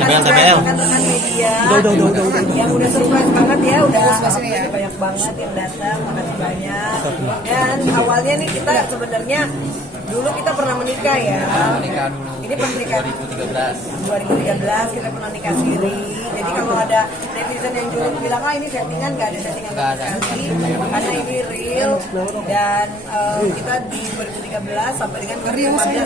rekan-rekan media yang udah surprise banget ya, udah banyak banget yang datang, makasih banyak. Dan awalnya nih kita sebenarnya dulu kita pernah menikah ya. Ini pernikahan 2013 kita pernah nikah siri. Jadi kalau ada netizen yang julid bilang ini settingan, nggak ada settingan sekali, karena ini real. Dan kita di 2013 sampai dengan 2015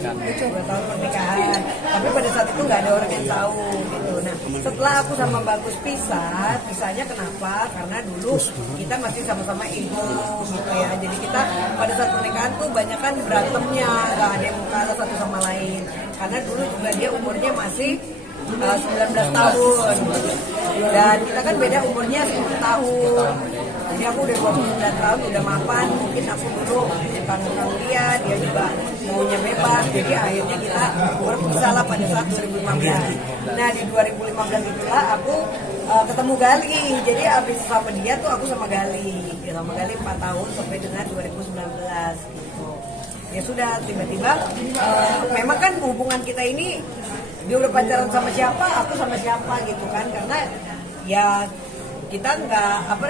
2 tahun pernikahan. Tapi pada saat itu nggak ada orang yang tahu gitu. Nah, setelah aku sama Bagus pisahnya kenapa? Karena dulu kita masih sama-sama ego gitu ya. Jadi kita pada saat pernikahan tuh banyak kan berantemnya, nggak ada yang mau kalah satu sama lain. Karena dulu juga dia umurnya masih 19 tahun dan kita kan beda umurnya 10 tahun. Jadi aku udah 29 tahun, udah mapan. Mungkin aku dulu kandung dia juga maunya bebas. Jadi akhirnya kita berpisah lah pada saat 2015. Nah di 2015 itulah aku ketemu Gali. Jadi abis sama dia tuh aku sama Gali. Sama Gali 4 tahun sampai dengan 2019 gitu. Ya sudah, tiba-tiba memang kan hubungan kita ini dia udah pacaran sama siapa, aku sama siapa gitu kan. Karena ya kita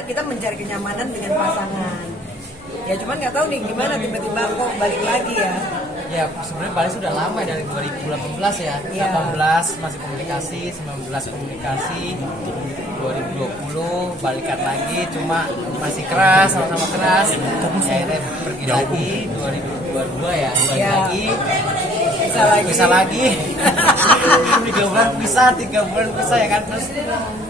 kita mencari kenyamanan dengan pasangan. Ya cuman nggak tahu nih gimana tiba-tiba kok balik lagi ya. Ya sebenarnya balik sudah lama ya, dari 2018 ya. 18 masih komunikasi, 19 komunikasi, 2020 balikan lagi, cuma masih keras, sama-sama keras. Akhirnya pergi lagi 2022 ya, balik lagi. Bisa lagi. 3 bulan bisa, 3 bulan bisa ya kan, terus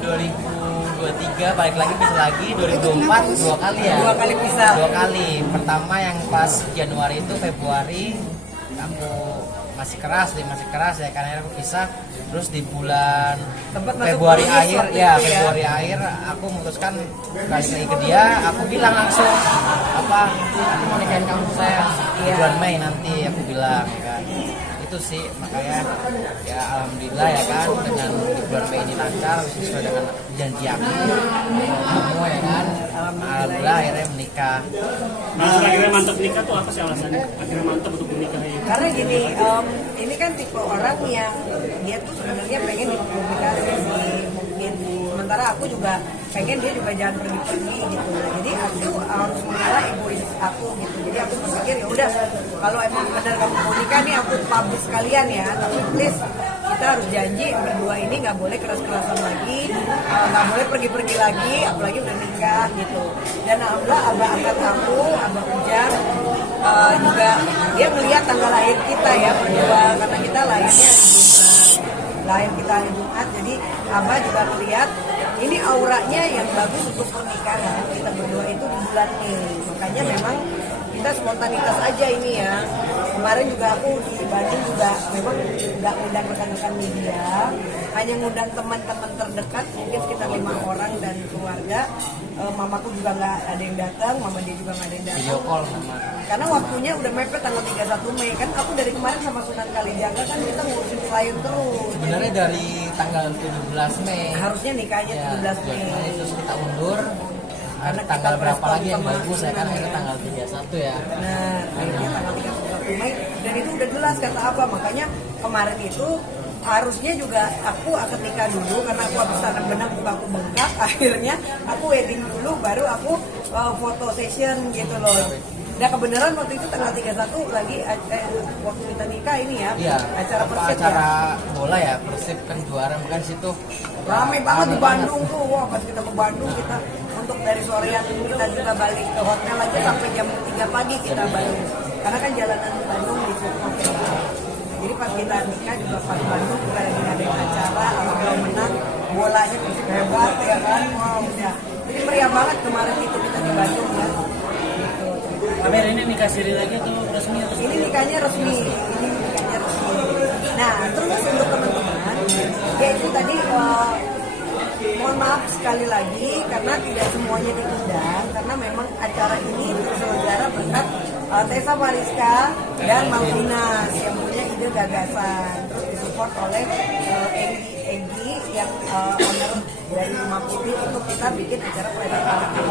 2023 balik lagi, bisa lagi 2024 2 kali ya. 2 kali bisa. 2 kali. Pertama yang pas Januari itu, Februari aku masih keras ya, karena aku pisah. Terus di bulan Februari akhir ya, Februari akhir aku memutuskan balik lagi ke dia. Aku bilang langsung aku mau nikahin kamu saya bulan Mei nanti, aku bilang ya kan. Itu sih makanya ya alhamdulillah ya kan, dengan di bulan Mei ini lancar sesuai dengan janji aku kamu ya kan. Alhamdulillah akhirnya menikah. Nah, akhirnya mantap nikah tuh apa sih alasannya? Akhirnya mantap untuk menikah ini? Karena gini, ini kan tipe orang yang dia tuh sebenarnya pengen dikomunikasi sih mungkin. Sementara aku juga pengen dia juga jangan pergi-pergi gitu. Jadi aku harus mengalah egois aku gitu. Jadi aku berpikir ya udah, kalau emang benar kamu mau nikah nih aku publish sekalian ya. Tapi please kita harus janji berdua ini nggak boleh keras-kerasan lagi, nggak boleh pergi-pergi lagi, apalagi udah nikah gitu. Dan alhamdulillah abah angkat aku, abah Ujang juga dia ngelihat tanggal lahir kita ya berdua, karena kita lahirnya lahir kita hari Jumat. Jadi abah juga ngelihat ini auranya yang bagus untuk pernikahan kita berdua itu di bulan Mei. Makanya memang kita spontanitas aja ini ya. Kemarin juga aku di Bandung juga memang nggak ngundang rekan-rekan media, hanya ngundang teman-teman terdekat mungkin sekitar 5 orang dan keluarga. Mamaku juga nggak ada yang datang, mama dia juga nggak ada yang datang. Video call sama. Karena waktunya udah mepet tanggal 31 Mei kan. Aku dari kemarin sama Sunan Kalijaga kan kita ngurusin klien terus. Sebenarnya dari tanggal 17 Mei harusnya nikahnya 17 Mei. Terus kita undur. Karena tanggal kita berapa lagi yang sama bagus ya kan, akhirnya tanggal 31 ya. Nah, akhirnya tanggal 31 Mei dan itu udah jelas kata apa. Makanya kemarin itu harusnya juga aku akan nikah dulu karena aku habis tanam benang mukaku bengkak. Akhirnya aku wedding dulu baru aku foto session gitu loh. Nah kebenaran waktu itu tanggal 31 lagi waktu kita nikah ini ya, iya, acara Persib acara ya. bola ya, Persib kan juara, bukan situ ramai banget di Bandung tuh. Wah pas kita ke Bandung, kita untuk dari sorean kita juga balik ke hotel aja sampai jam 3 pagi kita balik, karena kan jalanan Bandung di situ. Jadi pas kita nikah juga pas Bandung kita lagi ngadain acara, alhamdulillah menang, bolanya Persib hebat ya kan. Wow ya, jadi meriah banget kemarin itu kita di Bandung ya. Tapi hari ini nikah siri lagi atau resmi? Ini nikahnya resmi, Nah, terus untuk teman-teman, ya itu tadi mohon maaf sekali lagi karena tidak semuanya diundang, karena memang acara ini terselenggara berkat Tessa Mariska dan Malvinas yang punya ide gagasan, terus disupport oleh Egy yang owner dari Rumah Putih untuk kita bikin acara Planet Party.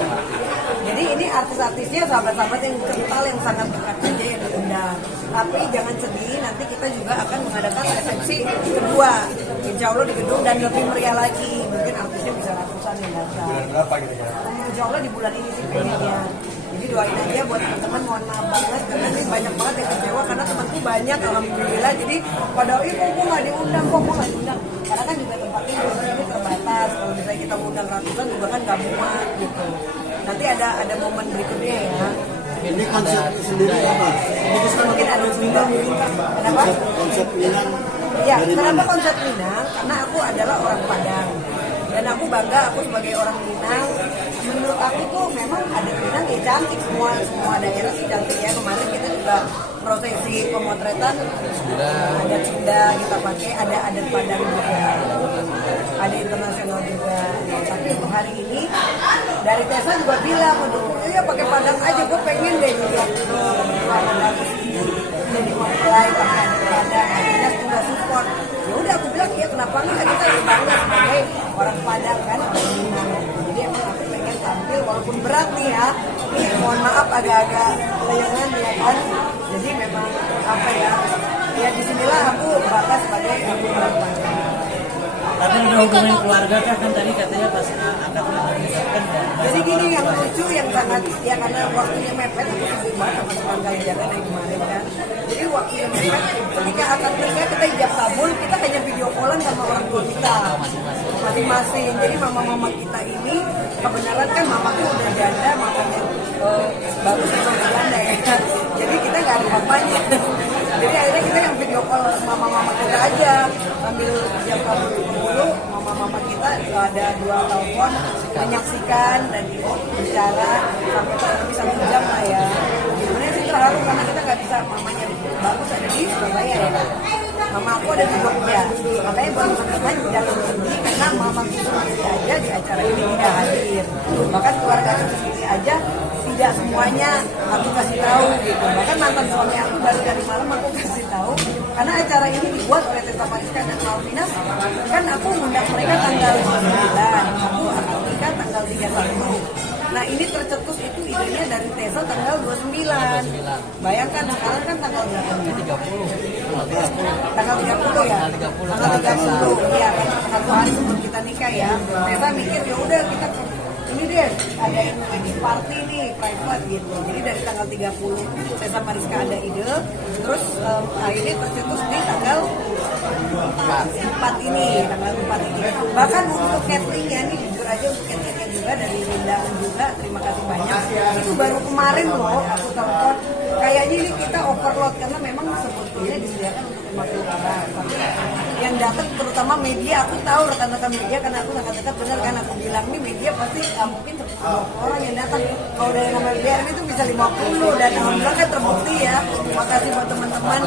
Jadi ini artis-artisnya sahabat-sahabat yang kental yang sangat dekat aja yang diundang. Tapi jangan sedih, nanti kita juga akan mengadakan resepsi kedua, insya Allah di gedung dan lebih meriah lagi. Mungkin artisnya bisa ratusan yang datang. Bulan berapa gitu ya? Insya Allah di bulan ini sih pengennya. Jadi doain aja buat teman-teman, mohon maaf banget karena ini banyak banget yang kecewa karena temanku banyak alhamdulillah. Jadi pada kok nggak diundang, kok nggak diundang. Karena kan juga tempatnya ini terbatas. Kalau misalnya kita undang ratusan juga kan nggak muat gitu. Nanti ada momen berikutnya ya. Ini konsep sendiri apa? Mungkin ada seminggu. Kenapa? Konsep Minang Ya, dari kenapa mana? konsep Minang? Karena aku adalah orang Padang dan aku bangga aku sebagai orang Minang. Menurut aku tuh memang adat Minang ya cantik, semua daerah sih cantik ya. Kemarin kita juga prosesi pemotretan adat Sunda kita pakai, ada adat Padang juga, ada internasional juga. Nah, tapi untuk hari ini dari Tessa juga bilang mendukung, iya pakai Padang aja, gue pengen deh lihat jadi mempelai pakai adat Padang. Akhirnya juga support. Ya udah aku bilang iya kenapa enggak, kita harus bangga sebagai orang Padang kan. Jadi emang aku pengen tampil walaupun berat nih ya. Ini mohon maaf agak-agak layangan ya kan. Jadi memang apa ya? Ya disinilah aku bangga sebagai orang Padang. Tapi udah hubungin keluarga kan tadi katanya pas angkat kan. Jadi gini yang lucu yang sangat ya karena waktunya mepet aku sibuk banget sama tanggal jalan dari kemarin kan. Jadi waktunya mepet ketika akad nikah kita ijab kabul kita hanya video callan sama orang tua kita masing-masing. Jadi mama-mama kita ini kebenaran kan mamaku udah janda makanya bagus sama janda ya. Jadi kita nggak ada papanya. Jadi akhirnya kita yang video call sama mama kita aja sambil ijab kabul dulu. Mama-mama kita ada 2 telepon menyaksikan dan bicara sampai kurang lebih 1 jam lah ya. Sebenarnya sih terharu karena kita nggak bisa, mamanya bagus ada di Surabaya ya. Mama aku ada di Jogja, makanya buat teman-teman jangan sedih karena mama kita sendiri aja di acara ini tidak hadir. Bahkan keluarga aku sendiri aja tidak semuanya aku kasih tahu gitu. Bahkan mantan suami aku baru dari malam aku kasih tahu karena acara ini dibuat oleh Tessa Mariska dan Malvina. Kan aku ngundang mereka tanggal 9, aku akan nikah tanggal 31. Nah ini tercetus itu idenya dari Tessa tanggal 29. Bayangkan sekarang kan tanggal berapa? 30. Tanggal 30 ya? Tanggal 30. Iya kan 1 hari sebelum kita nikah ya. Tessa mikir ya udah kita ini deh ada wedding party nih private gitu. Jadi dari tanggal 30 Tessa Mariska ada ide, terus akhirnya tercetus di tanggal 4 ini, tanggal 4 ini. Bahkan untuk cateringnya nih jujur aja untuk cateringnya juga dari Rindang juga terima kasih banyak. Itu baru kemarin loh aku telepon. Kayaknya ini kita overload karena memang sebetulnya disediakan untuk 50 orang. Tapi yang datang terutama media, aku tahu rekan-rekan media karena aku sangat dekat benar kan aku bilang nih media pasti mungkin 20 orang yang datang. Kalau dari nama media itu bisa 50 dan alhamdulillah kan terbukti ya. Terima kasih buat teman-teman.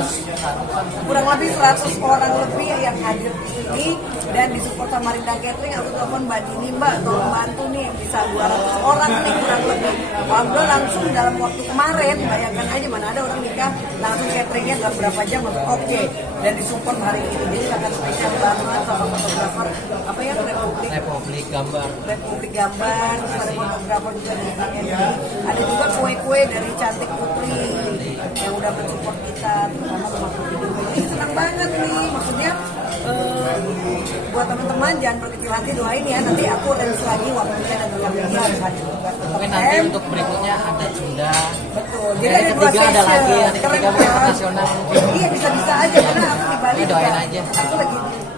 Kurang lebih 100 orang lebih yang hadir di sini dan disupport sama Rindang Catering. Aku telepon Mbak Dini, Mbak tolong bantu nih bisa 200 orang nih kurang lebih. Alhamdulillah langsung dalam waktu kemarin, bayangkan aja mana ada orang nikah langsung cateringnya dalam berapa jam langsung oke dan disupport hari ini. Jadi sangat spesial banget sama fotografer apa ya Republik Gambar ada fotografer juga dari BNI. Ada juga kue-kue dari Cantik Putri yang udah mensupport kita terutama sama Putri juga. Ini senang banget nih maksudnya buat teman-teman jangan berkecil hati, doain ya nanti aku release lagi waktunya dan waktunya harus hadir juga. mungkin nanti untuk berikutnya ada Sunda. Betul. Jadi Jadi ada 2 ketiga ada session. lagi, nanti Keren ketiga mungkin kan? nasional. Iya bisa-bisa aja karena aku di Bali Doain juga. aja. Aku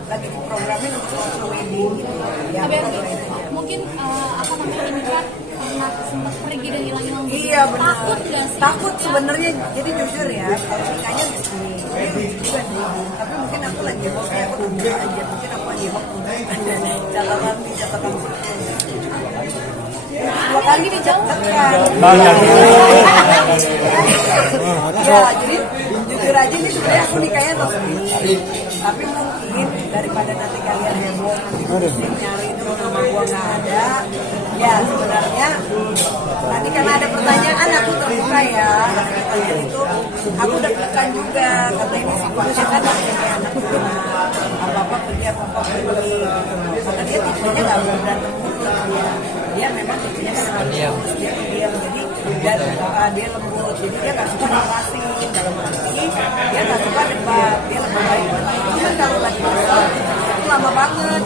lagi programin untuk social wedding gitu. Ya, Tapi aku doain aja. mungkin apa namanya ini kan karena sempat pergi dan hilang-hilang gitu. Iya benar. Takut gak sih? Takut sebenarnya. Jadi jujur ya, kalau nikahnya di sini, ini lucu juga sih. Tapi mungkin aku lagi host ya, aku tunggu aja. Mungkin aku lagi host catatan di catatan. 2 kali dicatat Banyak. Ya, jadi jujur aja ini sebenarnya aku nikahnya resmi. Tapi mungkin daripada nanti kalian heboh nanti pusing nyari terus nama gua nggak ada. Ya sebenarnya tadi karena ada pertanyaan aku terbuka ya. Pertanyaan itu aku deg-degan juga karena ini sifatnya kan kayak anak-anak apa-apa pergi apa-apa pergi. Karena dia tipenya nggak berantem mulu dia memang tipenya kan harus dia diam. Jadi dan dia lembut, jadi dia nggak suka narasi dalam arti dia nggak suka debat, dia lebih baik bertanya. Kan kalau lagi debat itu lama banget,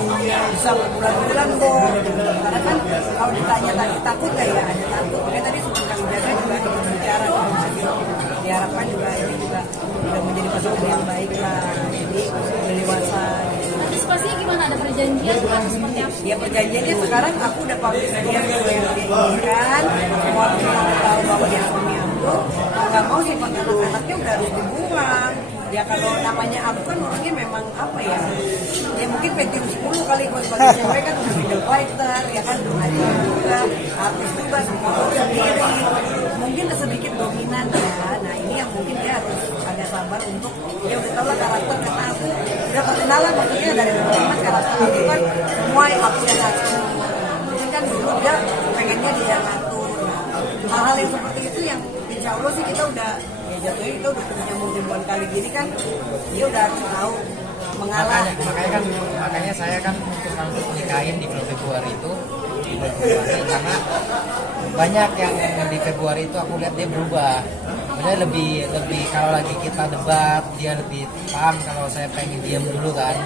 bisa berbulan-bulan kok. Karena kan kalau ditanya tadi takut kayak ada takut. Makanya tadi sebelum kami jaga juga ikut bicara, diharapkan juga ini juga udah menjadi pasangan yang baik lah, jadi udah dewasa. Antisipasinya gimana? Ada perjanjian atau seperti apa? Ya perjanjiannya sekarang aku udah publish dia sesuai yang diinginkan, semua orang tahu bahwa dia suami aku, nggak mau sih anak-anaknya udah harus dibuang. Ya kalau namanya aku kan orangnya memang apa ya mungkin Pentium 10 kali kalau sebagai cewek kan freedom fighter, ya kan aja juga, artis juga, semua sendiri, mungkin sedikit dominan ya. Nah ini yang mungkin dia harus agak sabar untuk, ya udah tau lah karakter, karena aku udah perkenalan maksudnya dari teman karakter aku kan semua yang aku yang ngatur. Mungkin kan dulu dia pengennya dia yang ngatur. Nah, hal-hal yang seperti itu yang insya Allah sih kita udah jatuhnya kita udah nyambung ribuan kali gini kan, dia udah harus tahu mengalah. Makanya saya kan memutuskan untuk nikahin di bulan Februari itu, di bulan Februari, karena banyak yang di Februari itu aku lihat dia berubah. Dia lebih kalau lagi kita debat dia lebih paham, kalau saya pengen diam dulu kan.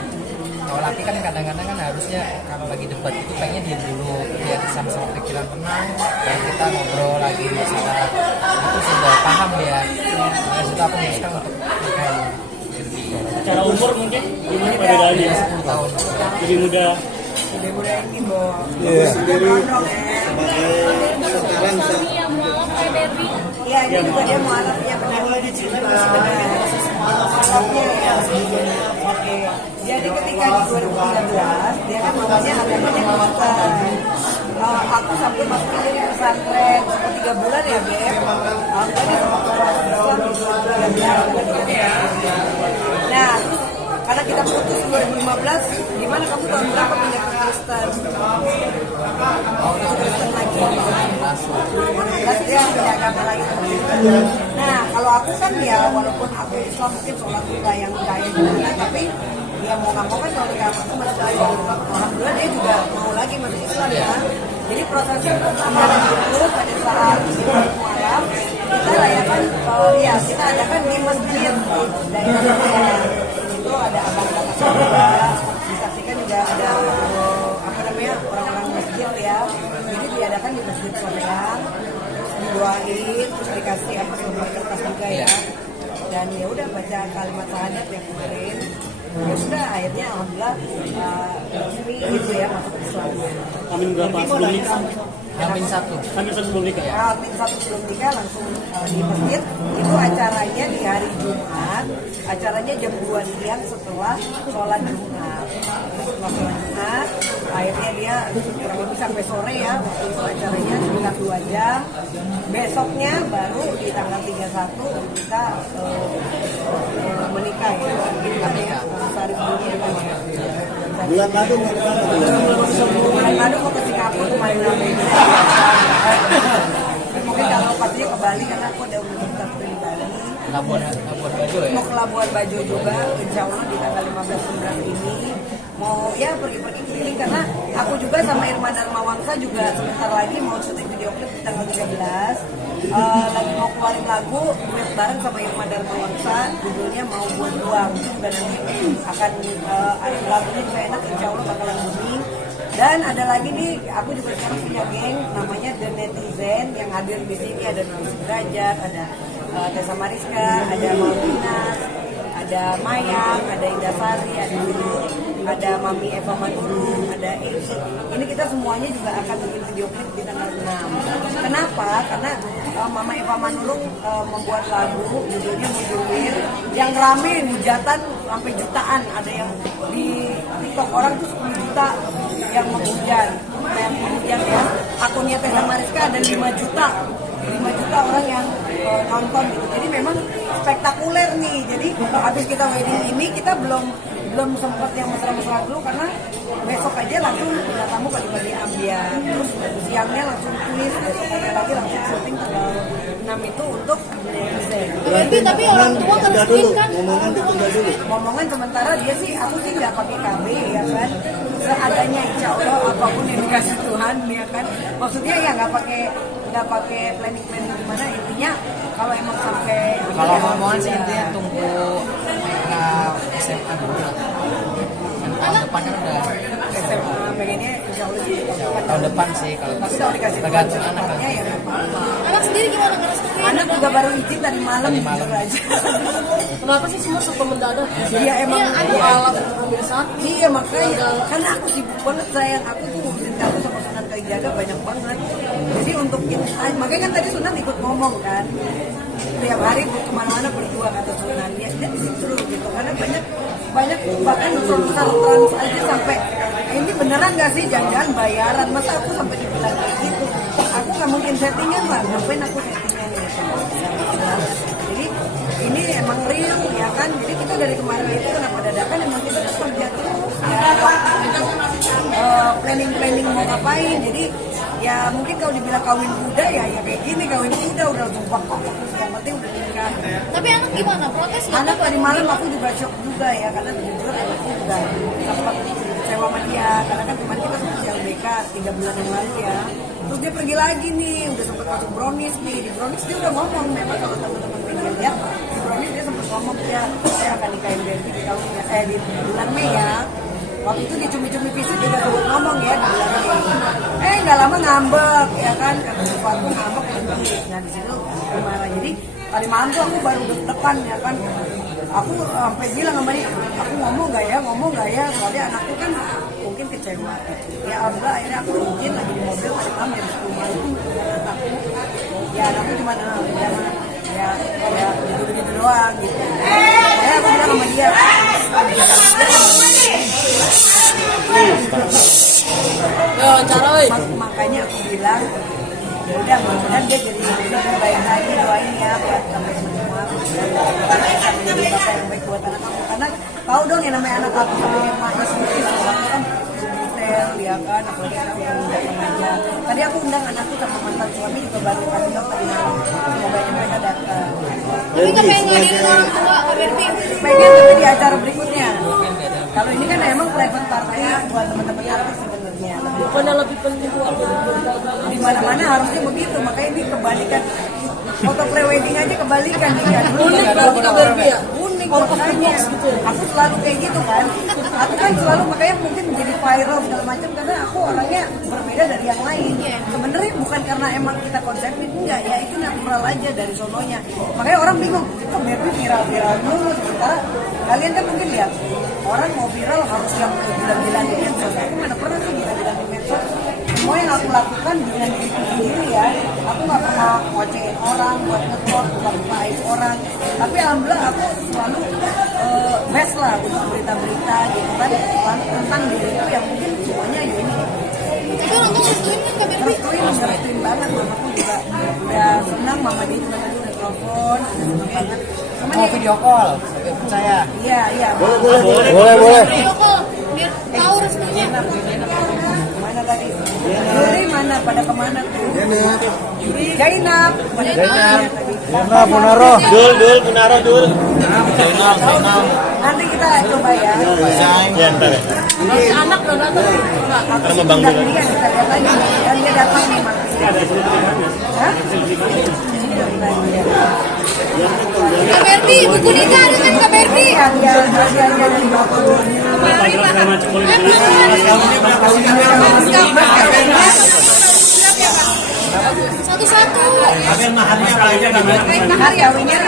Kalau laki kan kadang-kadang kan harusnya kalau lagi debat itu pengen diam dulu, biar sama-sama pikiran tenang, dan kita ngobrol lagi masalah itu sudah paham dia. Nah, sudah aku memutuskan untuk nikahin. Secara umur mungkin gimana perbedaannya? 10 tahun. Lebih muda. Lebih mudah ini Bo. Iya. Sendiri Gondrong ya. sekarang Suami yang mualaf kayak Berry. Iya ini juga dia mualafnya benar. Mualafnya ya. Oke. Jadi ketika di 2013 dia kan mamanya agamanya Kristen. Aku sampai masukin dia ke pesantren sampai 3 bulan ya Beb. Tadi sama orang Islam di 2013. Nah, karena kita putus 2015, gimana kamu tahun berapa pindah ke Kristen? Oh, itu Kristen lagi. 2016 dia pindah agama lagi. Nah, kalau aku kan ya walaupun aku Islam mungkin sholat kita yang kaya gimana, tapi dia mau nggak mau kan kalau nikah aku masuk lagi. Alhamdulillah dia juga mau lagi masuk Islam ya. Jadi prosesnya pertama itu pada saat kita mualaf kita rayakan, ya kita adakan di masjid daerah saya. Itu ada abang kakak juga, disaksikan juga ada apa namanya orang-orang masjid ya. Jadi diadakan di masjid Soreang, didoain, terus dikasih apa surat kertas juga ya. Dan ya udah baca kalimat syahadat yang kemarin. Ya sudah akhirnya alhamdulillah resmi gitu ya masuk Islam. Amin berapa sebelum nikah? Hamin 1. Amin sebelum nikah ya? Amin 1 sebelum nikah langsung di masjid. Itu acaranya di hari Jumat, acaranya jam 2 siang setelah sholat Jumat. Setelah sholat Jumat, akhirnya dia kurang lebih sampai sore ya, waktu itu acaranya sekitar 2 jam. Besoknya baru di tanggal 31 kita menikah ya. Kita sehari sebelumnya. bulan madu mau kemana? Bulan madu mau ke Singapura kemarin lagi. Mungkin kalau pastinya ke Bali karena aku ada universitas di Bali. Labuan Bajo ya. Mau ke Labuan Bajo juga, insya Allah di tanggal 15 ini. Mau ya pergi-pergi keliling karena aku juga sama Irma Darmawangsa juga sebentar lagi mau syuting video klip di tanggal 13. Lagi mau keluarin lagu duet bareng sama Irma Darmawangsa, judulnya Mau Buat Ruang. Itu juga nanti akan ada lagunya juga enak, insya Allah bakalan booming. Dan ada lagi nih, aku juga sekarang punya geng namanya The Netizen yang hadir di sini ada Nulis Derajat, ada Tessa Mariska, ada Malvinas, ada Mayang, ada Indah Sari, ada Mami Eva Manurung, ada Eci. Ini kita semuanya juga akan bikin video klip di tanggal 6. Kenapa? Karena Mama Eva Manurung membuat lagu judulnya Mujurwir yang rame hujatan sampai jutaan. Ada yang di TikTok orang tuh 10 juta yang menghujat. Yang menghujat ya. Akunnya Tessa Mariska ada 5 juta. 5 juta orang yang nonton gitu. Jadi memang spektakuler nih. Jadi habis kita wedding ini kita belum sempat yang mesra-mesra dulu karena besok aja langsung kita tamu pagi-pagi ambiar, terus siangnya langsung tulis, besoknya lagi langsung syuting tanggal 6 itu untuk netizen. Tapi orang tua kan Tunda sering dulu, kan ngomongan ditunda dulu. Ngomongan sementara dia sih, aku sih nggak pakai KB ya kan. Seadanya insya Allah apapun yang dikasih Tuhan aman ya kan. Maksudnya ya nggak pakai planning gimana, intinya kalau emang sampai Kalau ngomongan sih intinya tunggu SMA dulu. Tahun depan kan udah SMA pengennya insya Allah sih tahun depan sih kalau tapi kalau dikasih tergantung Tuhan anak kan. secepatnya ya nggak apa-apa. Anak sendiri gimana ngerestuin? Anak juga baru izin tadi malam Tadi malam. jujur aja. Kenapa sih semua serba mendadak? Iya emang Dua alat hamil satu. iya makanya karena aku sibuk banget sayang, aku tuh ngurusin kamu sama Sunan Kalijaga banyak banget. Jadi untuk insight, makanya kan tadi Sunan ikut ngomong kan tiap hari kemana-mana berdua kata Sunan ya, dan seru gitu karena banyak bahkan produser trans aja sampai ini beneran gak sih jangan bayaran, masa aku sampai dibilang kayak gitu, aku nggak mungkin settingan lah, ngapain aku settingan gitu. Jadi ini emang real ya kan, jadi kita dari kemarin itu kenapa dadakan emang kita tuh kerja terus ya, planning mau ngapain, jadi ya mungkin kalau dibilang kawin muda ya kayak gini, kawin muda udah sumpah kok yang penting udah nikah. Tapi anak gimana? Protes nggak? Anak tadi malam aku juga shock juga ya karena jujur anakku juga sempat kecewa sama dia karena kan kemarin kita sempat LBK 3 bulan yang lalu ya, terus dia pergi lagi nih, udah sempat masuk brownies nih, di brownies dia udah ngomong, memang kalau teman-teman pengen lihat di brownies dia sempat ngomong ya saya akan nikahin Berti di tahun di bulan Mei ya. Waktu itu di cumi-cumi fisik juga sempat ngomong ya di bulan Mei. Nggak lama ngambek ya kan, karena sesuatu ngambek berhenti. Nah di situ marah. Jadi tadi malam tuh aku baru deg-degan ya kan. Aku sampai bilang sama dia, aku ngomong nggak ya, soalnya anakku kan mungkin kecewa. Ya alhamdulillah akhirnya aku izin lagi di mobil tadi malam jam 10 malam. Ya anakku cuma ya gitu doang gitu. Ya aku bilang sama dia. Makanya aku bilang ya udah mudah-mudahan dia jadi lebih baik lagi, doain ya buat sampai semua bisa menjadi bapak yang baik buat anak aku, karena tahu dong yang namanya anak aku sebagai emaknya sendiri sesuatu kan detail ya kan, apalagi anak yang udah remaja. Tadi aku undang anakku sama mantan suami juga baru kasih tau tadi malam, semoga aja mereka datang. Tapi nggak pengen ngadirin orang tua, Kak Berti? Pengen tapi di acara berikutnya. Kalau ini kan emang private party buat teman-teman artis sebenarnya. Bukannya lebih penting keluarga Di mana-mana harusnya begitu, makanya ini kebalikan. Foto pre-wedding aja kebalikan nih kan. Unik berarti Kak Berti ya? Unik makanya. Aku selalu kayak gitu kan. Aku kan selalu makanya mungkin menjadi viral segala macam karena aku orangnya berbeda dari yang lain. Sebenarnya bukan karena emang kita konsepin, enggak ya, itu natural aja dari sononya. Makanya orang bingung, kok Berti viral dulu sementara kalian kan mungkin lihat orang mau viral harus yang gila-gilaan di medsos. Aku mana pernah sih gila-gilaan di medsos. Semua yang aku lakukan dengan diriku sendiri ya, aku nggak pernah ngocehin orang buat nge-talk, bukan aib orang, tapi alhamdulillah aku selalu best lah untuk berita-berita gitu kan tentang diriku yang mungkin semuanya ya ini Tapi orang tua restuin kan Kak Berti? ngerestuin banget. Mamaku juga udah senang, mama dia udah telepon, senang banget. Sama Mau dia, video call, percaya. iya Boleh. Video call, biar tahu restunya. mana tadi? Yuri mana, pada kemana tuh? Jainab pada kemana tadi? Punaro. Dul, Punaro, Dul. Nanti kita coba ya. Ya, ntar ya. anak udah datang. Aku undang dia, kita lihat lagi. Dan dia datang nih Mas. Hah? Kak Berti, buku nikah ada kan Kak Berti? Iya, hadiahnya dari Bapak. segala macam boleh Satu-satu. Tapi mahalnya apa aja gimana? Mahar kawinnya,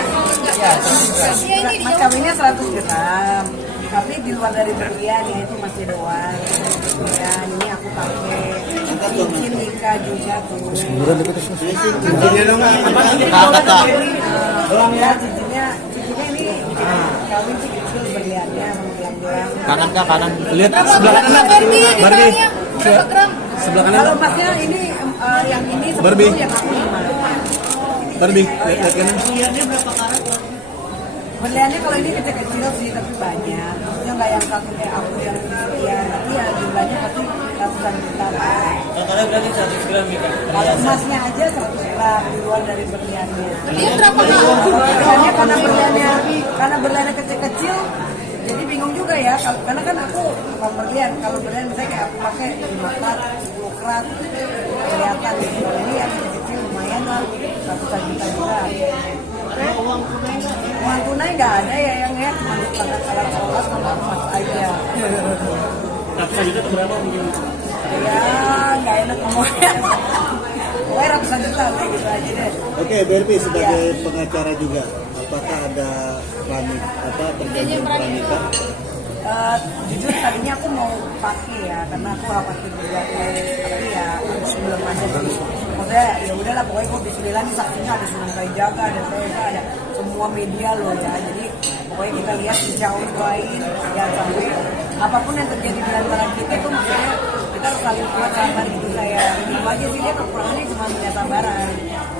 Ya ini mas kawinnya 100 gram. Tapi di luar dari berlian ya itu masih doang. Ya ini aku pakai cincin nikah juga tuh. Cincinnya dong, angkat tak. Ya cincinnya ini kawin sih kecil berliannya sama gelang-gelang. Kanan kak, kanan. Lihat Berapa gram Kak Berti di tangannya? Berapa gram? sebelah Kalau masnya ini yang ini 10, Barbie. yang aku 5. Barbie, lihat kanan. Berliannya kalau ini kecil-kecil sih tapi banyak. Maksudnya nggak yang satu kayak aku yang sekian, tapi ya jumlahnya pasti ratusan juta. Totalnya berarti 100 gram ya Kak? Kalau emasnya aja 100 gram di luar dari berliannya. Berlian berapa Kak? Berliannya karena berliannya kecil-kecil, jadi bingung juga ya. Karena kan aku bukan berlian. Kalau berlian misalnya kayak aku pakai 5 kat, 10 demokrat kelihatan gitu. Ini yang kecil lumayan lah, ratusan juta juga. Uang tunai nggak ada ya yang ya, cuma dipakai alat sholat sama emas aja. Ratusan juta itu berapa mungkin? Ya nggak enak ngomongnya. Pokoknya ratusan juta kayak gitu aja deh. Oke, Berbi sebagai pengacara juga, apakah ada perjanjian pranikah? Jujur tadinya aku mau pakai ya karena aku khawatir juga, tapi ya sebelum ada sih maksudnya ya udahlah, pokoknya kok bismillah nih saksinya ada Sunan Kalijaga, ada Tega, ada semua media loh ya, jadi pokoknya kita lihat insya Allah doain ya sampai apapun yang terjadi di antara kita itu maksudnya kita harus saling kuat sabar gitu. Saya itu aja sih, dia kekurangannya cuma punya sabaran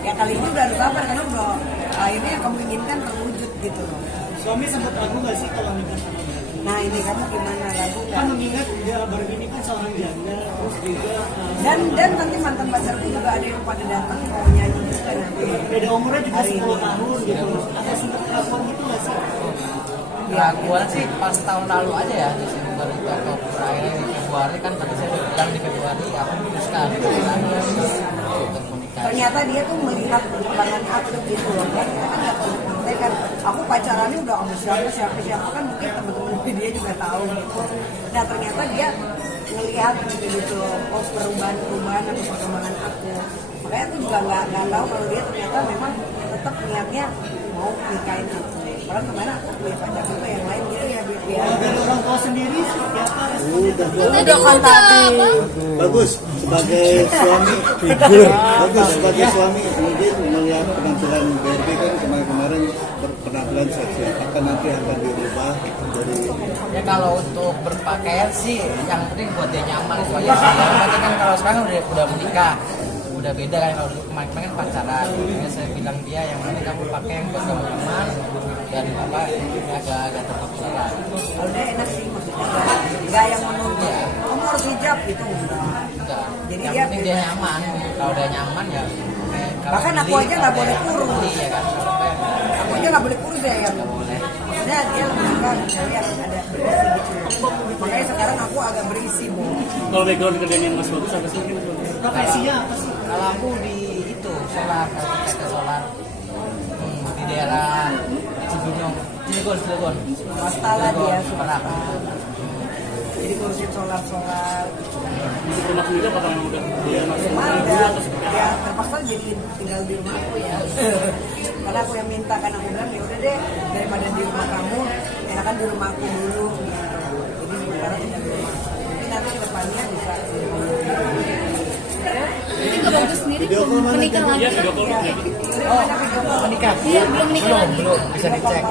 ya, kali ini udah harus sabar karena udah akhirnya yang kamu inginkan terwujud gitu loh. Suami sempat ragu nggak sih kalau nikah sama Berbi? Nah ini kamu gimana, ragu Kan kan? mengingat dia Berbi ini kan seorang janda, terus juga Dan nanti mantan pacarku juga ada yang pada datang mau nyanyi juga nanti. beda umurnya juga Hari 10 ini. tahun gitu. Ada sempat keraguan gitu nggak sih? Keraguan sih pas tahun lalu aja ya, Desember itu atau akhirnya di Februari kan tadi saya bilang di Februari aku memutuskan untuk menikah. Ternyata dia tuh melihat perkembangan aku gitu loh kan. Kita kan nggak tahu maksudnya kan aku pacarannya udah sama siapa kan, mungkin teman-teman dia juga tahu gitu. Nah ternyata dia ngelihat gitu loh, oh perubahan atau perkembangan aku. Makanya aku juga nggak tahu kalau dia ternyata memang tetap niatnya mau nikahin aku. Padahal kemarin aku punya pacar juga yang lain dia ya dia. Dari orang tua sendiri seperti apa? Udah kan tadi. Bagus sebagai suami figur. Bagus sebagai suami kemudian melihat penampilan Berbi kan kemarin berpenampilan seksi. Apakah nanti akan dirubah dari Ya kalau untuk berpakaian sih yang penting buat dia nyaman itu aja sih. Yang penting kan kalau sekarang udah menikah, udah beda kan. Kalau dulu kemarin kan pacaran, ya saya bilang dia yang penting kamu pakai yang buat kamu nyaman dan apa agak tertutup lah. Kalau dia enak sih maksudnya nggak yang menuntut kamu harus hijab gitu. Enggak. Jadi Yang dia penting dia nyaman. Kalau dia nyaman ya. Kalau Bahkan aku beli, aja nggak kalau boleh dia kurus. beli, ya kan. Sampai aku aja nggak boleh kurus ya yang nggak boleh. maksudnya dia lebih suka cewek yang ada berisi gitu. Makanya sekarang aku agak berisi bu. Kalau background kerjaan yang Mas bagus apa sih? Profesinya apa sih? Kalau aku di itu solar, PT solar di daerah Cibinong, Cilegon. Swasta lah dia Pernah. jadi ngurusin solar Untuk rumah sendiri apa yang udah? rumah udah ya terpaksa jadi tinggal di rumah aku ya. Karena aku yang minta, kan aku bilang ya udah deh daripada di rumah kamu enakan di rumah aku dulu gitu. Jadi sementara tinggal di rumah aku. Mungkin nanti kedepannya bisa di rumah aku. Jadi Kak Bagus sendiri Video call belum mana menikah Iya, lagi. video call. Menikah? Iya, belum menikah lagi. Belum, bisa dicek.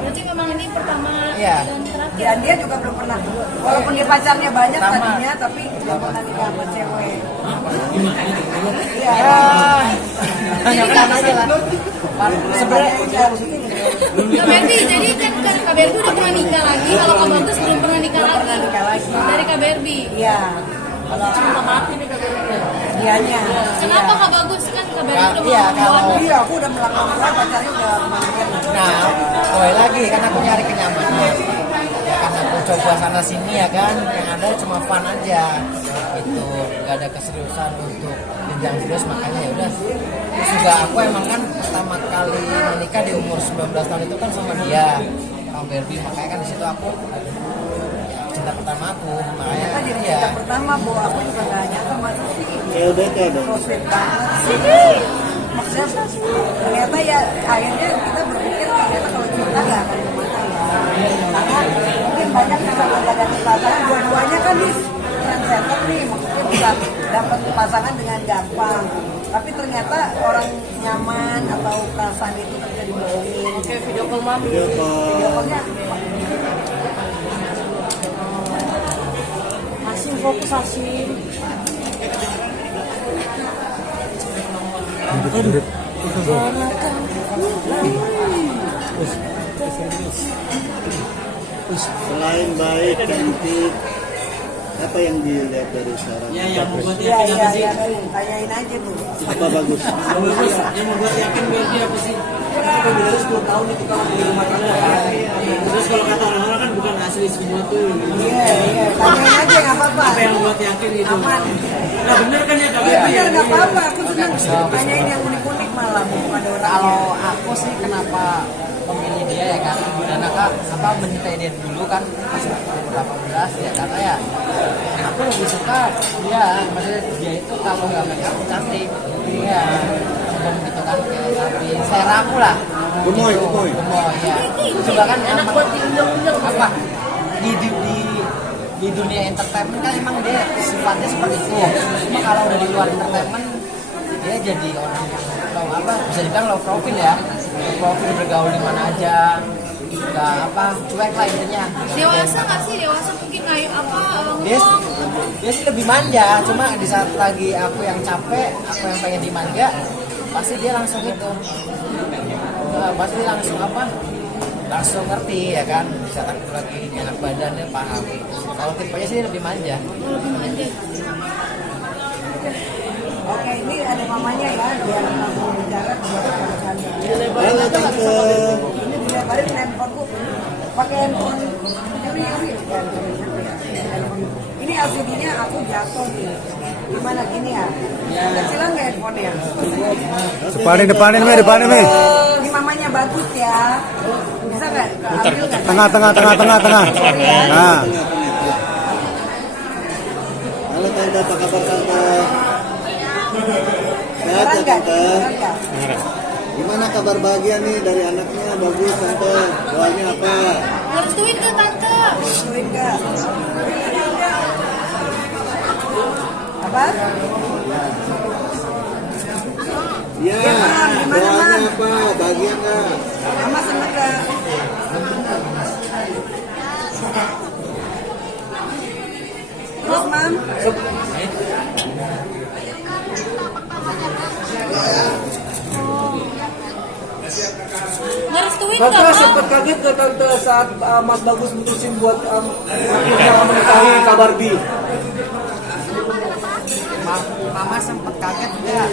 Berarti memang ini pertama Iya. dan terakhir. Dan dia juga belum pernah, walaupun dia pacarnya banyak Sama. tadinya, tapi belum pernah nikah sama cewek. Iya. Hanya kan aja lah. Sebenarnya Kak Berbi, jadi kan Kak Berbi udah pernah nikah lagi. Kalau Kak Bagus belum pernah nikah Belum pernah nikah lagi. lagi. Dari Kak Berbi. Iya. Kalau cinta mati nih Kak dianya. Kenapa Kak Bagus kan Kak Berbi udah Iya, mau kalau Iya, aku udah melakukan pacarnya udah kemarin. nah, kembali lagi kan aku nyari kenyamanan. Ya kan aku coba sana sini ya kan, yang ada cuma fun aja. Itu gak ada keseriusan untuk jenjang serius, makanya ya udah. Terus juga aku emang kan pertama kali menikah di umur 19 tahun itu kan sama dia, sama Berbi, makanya kan di situ aku ya, cinta pertama aku, makanya Kita jadi ya. cinta pertama, Bu. Aku juga gak nyangka masuk sini. LDK dong? So sweet banget. Maksudnya ternyata ya akhirnya kita berpikir ternyata kalau cinta gak akan kemana ya. Karena mungkin banyak yang menggadang pasangan, dua-duanya kan nih trendsetter nih, maksudnya bisa dapat pasangan dengan gampang. Tapi ternyata orang nyaman atau perasaan itu terjadi dibohongin. Oke, video call mami. Video call. Video call-nya Asin fokus Asin. Selain baik, cantik, apa yang dilihat dari sekarang? Ya, yang membuat iya yakin apa sih? tanyain aja tuh. Apa bagus? Yang bagus, yang membuat yakin Berbi apa sih? Kita bilang 10 tahun itu kalau di rumah tangga kan. Terus kalau kata orang-orang kan bukan asli semua tuh. Gitu. Iya, tanyain aja nggak apa-apa. Apa yang membuat buat yakin itu. Aman. Nah bener kan ya Kak Iya Berbi? bener, nggak apa-apa. Aku senang tanyain yang unik-unik malah bukan ada orang. Kalau aku sih kenapa memilih dia ya kan, karena apa mencintai dia dulu kan pas umur 18 ya, karena ya aku lebih suka dia, maksudnya dia itu kalau nggak make up cantik, ya sebelum gitu kan kayak tapi selera aku lah. Gemoy, Gitu. gemoy. Gemoy ya. Juga kan enak buat diunjung-unjung apa di dunia entertainment kan emang dia sifatnya seperti itu. Cuma kalau udah di luar entertainment dia jadi orang yang apa bisa dibilang low profile ya, low profile, bergaul di mana aja, nggak apa cuek lah intinya. Dewasa nggak sih? Dewasa mungkin kayak apa? Dia, Ngomong. dia sih lebih manja, cuma di saat lagi aku yang capek, aku yang pengen dimanja, pasti dia langsung itu, pasti langsung apa? Langsung ngerti ya kan, di saat aku lagi enak badan dia paham. Kalau tipenya sih lebih manja. Lebih manja. Oke, ini ada mamanya ya, biar nggak mau bicara buat bercanda. Halo tante. Ini dilebarin handphoneku, pakai handphone Yuri. Ini LCD-nya aku jatuh nih. Gimana gini ya? Kecilan nggak handphonenya? Depanin Mi. Ini mamanya bagus ya. Bisa nggak? Ambil nggak? Tengah. Nah, Halo tante, apa kabar tante? Sehat ya Kedengeran nggak? tante? Kedengeran nggak? Gimana kabar bahagia nih dari anaknya? Bagus tante. Doanya apa? Ngerestuin ke tante? Restuin nggak? Apa? Iya. Gimana, Doanya Man? apa? Bahagia nggak? Mama seneng nggak? Terus, Mam? Ngerestuin Tante nggak, sempat Mam? kaget ke Tante saat Mas Bagus mutusin buat akhirnya menikahi Kak Barbie. Mama sempet kaget enggak?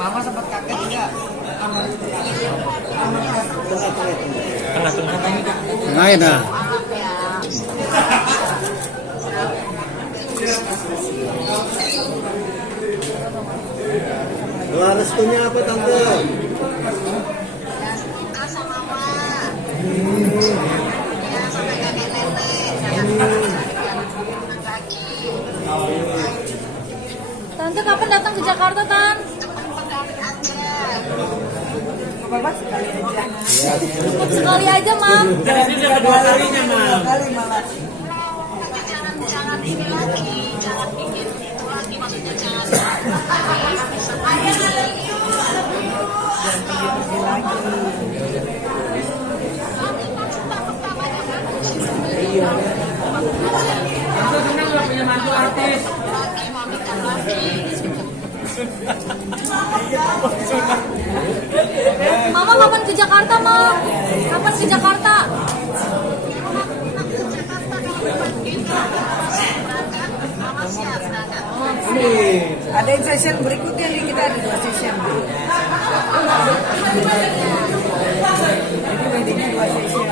Mama sempet kaget enggak? tengahin nah. Doa restunya apa tante? Tante kapan datang ke Jakarta, Tan? Apa sekali aja. Cukup sekali aja, Mam. Dan ini udah kedua kalinya Mam. Kali malah. Tante senang nggak punya mantu artis? Mama kapan ke Jakarta, Mam? Kapan ke Jakarta? Ada yang session berikutnya nih, kita ada 2 session. Jadi weddingnya 2 session.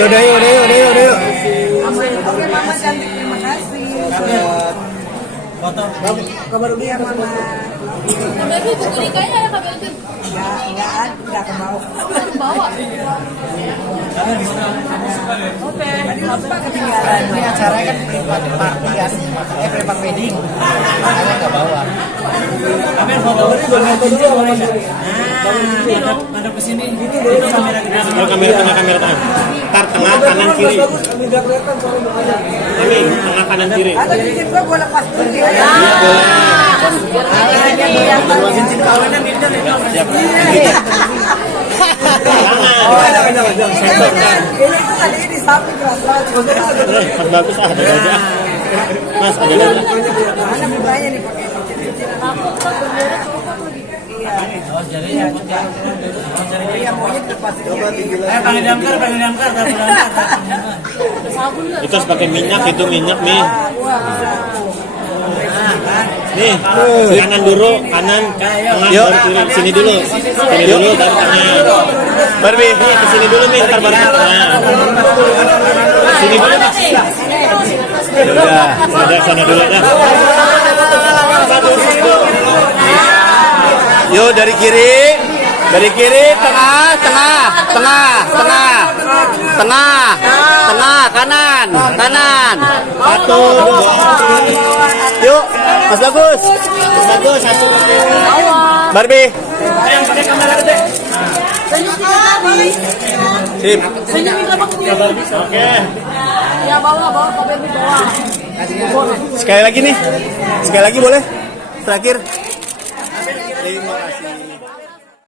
Udah yuk. Oke, Mama cantik, terima kasih. Kabar dia, Mama. Kak Berbi, buku nikahnya ada Kak Berbi? Enggak ke bawah. Ke bawah. Tadi lupa ketinggalan. Ini acaranya kan privat party kan, privat wedding, makanya nggak bawa. Amin, foto dulu boleh nggak? Ini dong, madep kesini. Itu kamera gede. Kamera tengah. Tar tengah kanan kiri. Bagus, nggak kelihatan soalnya mukanya. Ini tengah kanan kiri. Atau cincin gua lepas dulu ya. Dua cincin kawinan ini dan itu. Jangan. Ini tuh tadinya di samping keras-keras. Mas bagus ada aja. Mas ada aja. Mana mukanya nih pakai cincin-cincinan. Takut kan bendera copot lagi. Iya. Oh, jadi nyangkut ya. Iya, maunya dilepasin. Coba dibilang. Panggil damkar, Itu harus pakai minyak, itu minyak nih. Wah, bisa. Nih, kanan dulu, kanan, tengah, Yuk. baru kiri. Sini dulu, baru kanan. Barbie. Nih, kesini dulu nih, ntar baru nah. Sini dulu, Mas. Udah. Sana dulu dah. Yuk dari kiri. Dari kiri, tengah, kanan. Satu, dua, Yuk, Mas Bagus. satu, satu. Barbie. Sip. Oke. Ya bawa Kak Berbi bawa. Sekali lagi nih. Sekali lagi boleh? Terakhir.